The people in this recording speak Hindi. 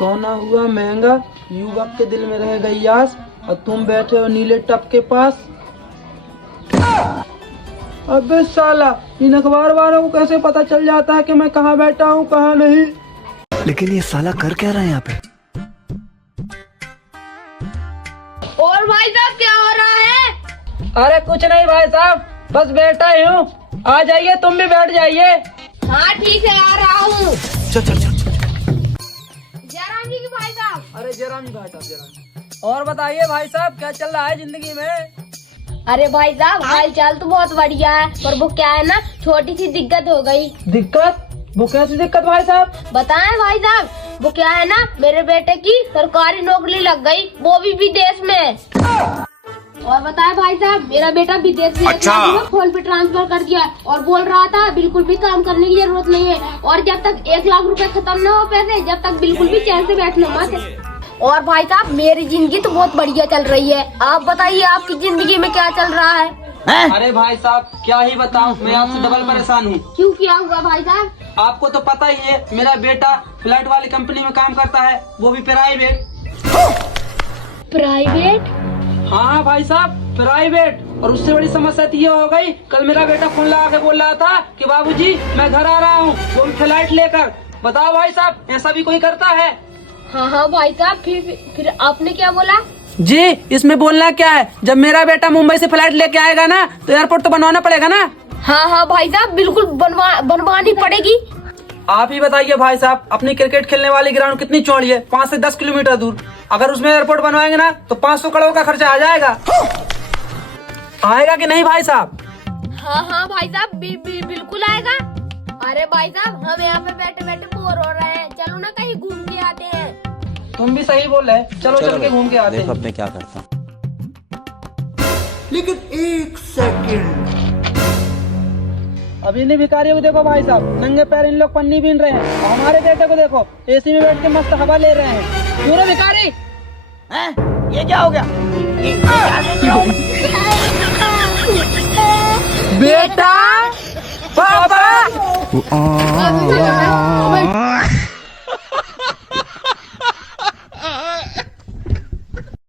सोना हुआ महंगा, युवक के दिल में रह गई आस, और तुम बैठे हो नीले टप के पास। अबे साला, इन अखबार वालों को कैसे पता चल जाता है कि मैं कहाँ बैठा हूँ कहाँ नहीं। लेकिन ये साला कर क्या रहा है यहाँ पे? और भाई साहब क्या हो रहा है? अरे कुछ नहीं भाई साहब, बस बैठा ही हूँ। आ जाइए, तुम भी बैठ जाइए। हाँ ठीक है, आ रहा हूँ। चल चल चल चल। जयराम जी की भाई साहब। अरे जयराम जी भाई साहब, जयराम। और बताइए भाई साहब, क्या चल रहा है जिंदगी में? अरे भाई साहब, हाल चाल तो बहुत बढ़िया है, पर वो क्या है ना, छोटी सी दिक्कत हो गई। दिक्कत? वो कैसी दिक्कत भाई साहब? बताएं भाई साहब, वो क्या है ना, मेरे बेटे की सरकारी नौकरी लग गई, वो भी विदेश में। और बताएं भाई साहब, मेरा बेटा विदेश में 1 लाख रुपए फोन पे ट्रांसफर कर दिया और बोल रहा था बिल्कुल भी काम करने की जरूरत नहीं है, और जब तक 1 लाख रुपए खत्म न हो पैसे, जब तक बिल्कुल भी चैन से बैठना मत। और भाई साहब, मेरी जिंदगी तो बहुत बढ़िया चल रही है। आप बताइए, आपकी जिंदगी में क्या चल रहा है? अरे भाई साहब, क्या ही बताऊं, मैं आपसे डबल परेशान हूँ। क्यों, क्या हुआ भाई साहब? आपको तो पता ही है, मेरा बेटा फ्लाइट वाली कंपनी में काम करता है, वो भी प्राइवेट। प्राइवेट? हाँ भाई साहब, प्राइवेट। और उससे बड़ी समस्या ये हो गई, कल मेरा बेटा फोन लगा के बोल रहा था कि बाबूजी मैं घर आ रहा हूँ, वो भी फ्लाइट लेकर। बताओ भाई साहब, ऐसा भी कोई करता है? हाँ भाई साहब, फिर आपने क्या बोला? जी, इसमें बोलना क्या है, जब मेरा बेटा मुंबई से फ्लाइट लेके आएगा ना, तो एयरपोर्ट तो बनवाना पड़ेगा ना। हाँ भाई साहब, बिल्कुल बनवानी पड़ेगी। आप ही बताइए भाई साहब, अपनी क्रिकेट खेलने वाली ग्राउंड कितनी चौड़ी है? 5 से 10 किलोमीटर दूर। अगर उसमें एयरपोर्ट बनवाएंगे ना, तो 500 करोड़ का खर्चा आ जाएगा। आएगा कि नहीं भाई साहब? हाँ भाई साहब, बिल्कुल आएगा। अरे भाई साहब, हम यहाँ पे बैठे बैठे बोर हो रहे हैं, चलो ना कहीं घूम के आते हैं। तुम भी सही बोल रहे, चलो चल के घूम के आते हैं। देखो अब मैं क्या करता हूँ। लेकिन 1 सेकंड। अभी नहीं, भिखारियों को देखो भाई साहब, नंगे पैर इन लोग पन्नी बीन रहे हैं, और हमारे बेटे को देखो, एसी में बैठ के मस्त हवा ले रहे हैं। क्यों रे भिखारी? ये क्या हो गया? बेटा, पापा। अभी